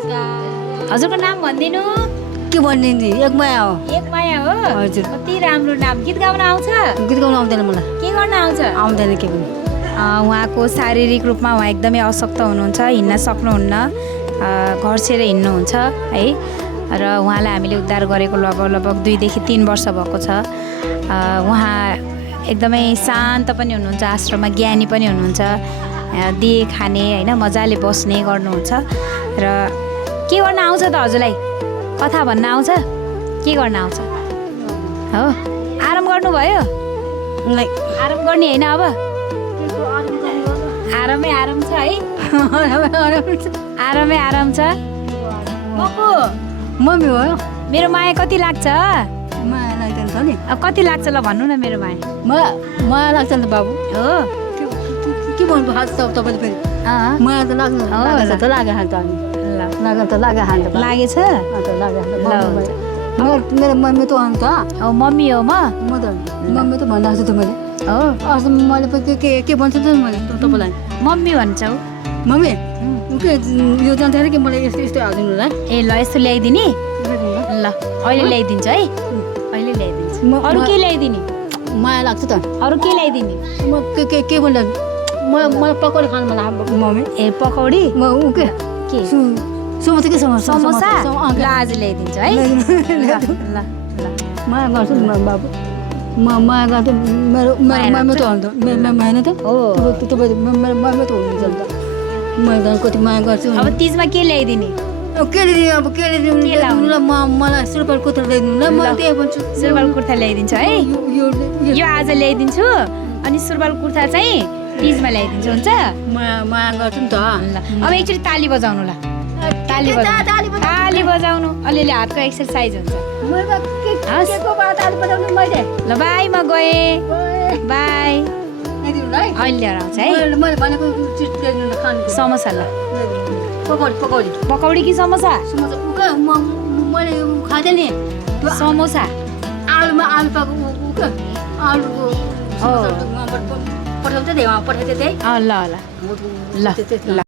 हजुरको नाम भनिदिनु। के भन्ने नि एक माया हो। एक माया हो। हजुर। कति राम्रो नाम। गीत गाउन आउँछ? गीत गाउन आउँदैन मलाई। के गर्न आउँछ? आउँदैन के पनि। उहाँको शारीरिक रूपमा उहाँ एकदमै अशक्त हुनुहुन्छ, हिँड्न सक्नुहुन्न, घर छेर हिँड्नुहुन्छ है। र उहाँलाई हामीले उद्धार गरेको लगभग 2 देखि 3 वर्ष भएको छ। उहाँ एकदमै शान्त पनि हुनुहुन्छ, आश्रममा ज्ञानी पनि हुनुहुन्छ, दिए खाने होइन मजाले बस्ने गर्नुहुन्छ। र के गर्न आउँछ त हजुरलाई? कथा भन्न आउँछ? के गर्न आउँछ? हो आराम गर्नुभयो? आराम गर्ने होइन अब? आरामै आराम छ है। आरामै आराम छ। मको मम्मी हो। मेरो माया कति लाग्छ? माया लाग्दैन त नि। अब कति लाग्छ ल भन्नु न मेरो माया। माया लाग्छ नि त बाबु। हो के भन्नु हात तपाईँले फेरि? माया त लाग्छ त लाग्यो हात अनि लाग्यो त लाग्यो हात लागेछ? मेरो मम्मी त अन्त हो मम्मी हो म त मम्मी त भनिरहेको छु त मैले। हो अस्ति मैले के भन्छु त मैले तपाईँलाई मम्मी भन्छौ। मम्मी के यो जान्थ्यो कि मलाई यस्तो यस्तो हालिदिनु होला। ए ल यस्तो ल्याइदिने। ल अहिले ल्याइदिन्छु है। अहिले ल्याइदिन्छु। अरू के ल्याइदिने? माया लाग्छ त। अरू के ल्याइदिने? म के भन्दा मलाई पकौडी खानु मन लाग्यो मम्मी। ए पकौडी? म के समोसा के समोसा? ल आज ल्याइदिन्छु है। ल माया गर्छु नि बाबु। माया गर्छु मेरो मम्मी त अन्त मेरो माया त हो तपाईँ मेरो मम्मी त हुनुहुन्छ अन्त मैले कति माया गर्छु। अब तिजमा के ल्याइदिने? के ल्याइदिनु अब के ल्याइदिनु ल मलाई सुरुवाल कुर्ता ल्याइदिनु ल म त्यही भन्छु। सुरुवाल कुर्ता ल्याइदिन्छु है। यो आज ल्याइदिन्छु अनि सुरुवाल कुर्ता चाहिँ तिजमा ल्याइदिन्छु हुन्छ? माया गर्छु नि त। ल अब एकचोटि ताली बजाउनु ल। ताली बजाउनु अलिअलि हातको एक्सर्साइज हुन्छ। ल बाई म गएँ। बाई अहिले लिएर आउँछ है समोसा। ल पकौडी कि समोसा? मैले खाँदै नि समोसा आलुमा आलु पाको आलुको पठाउँछ त्यही पठाइदियो त्यही। ल ल ल ल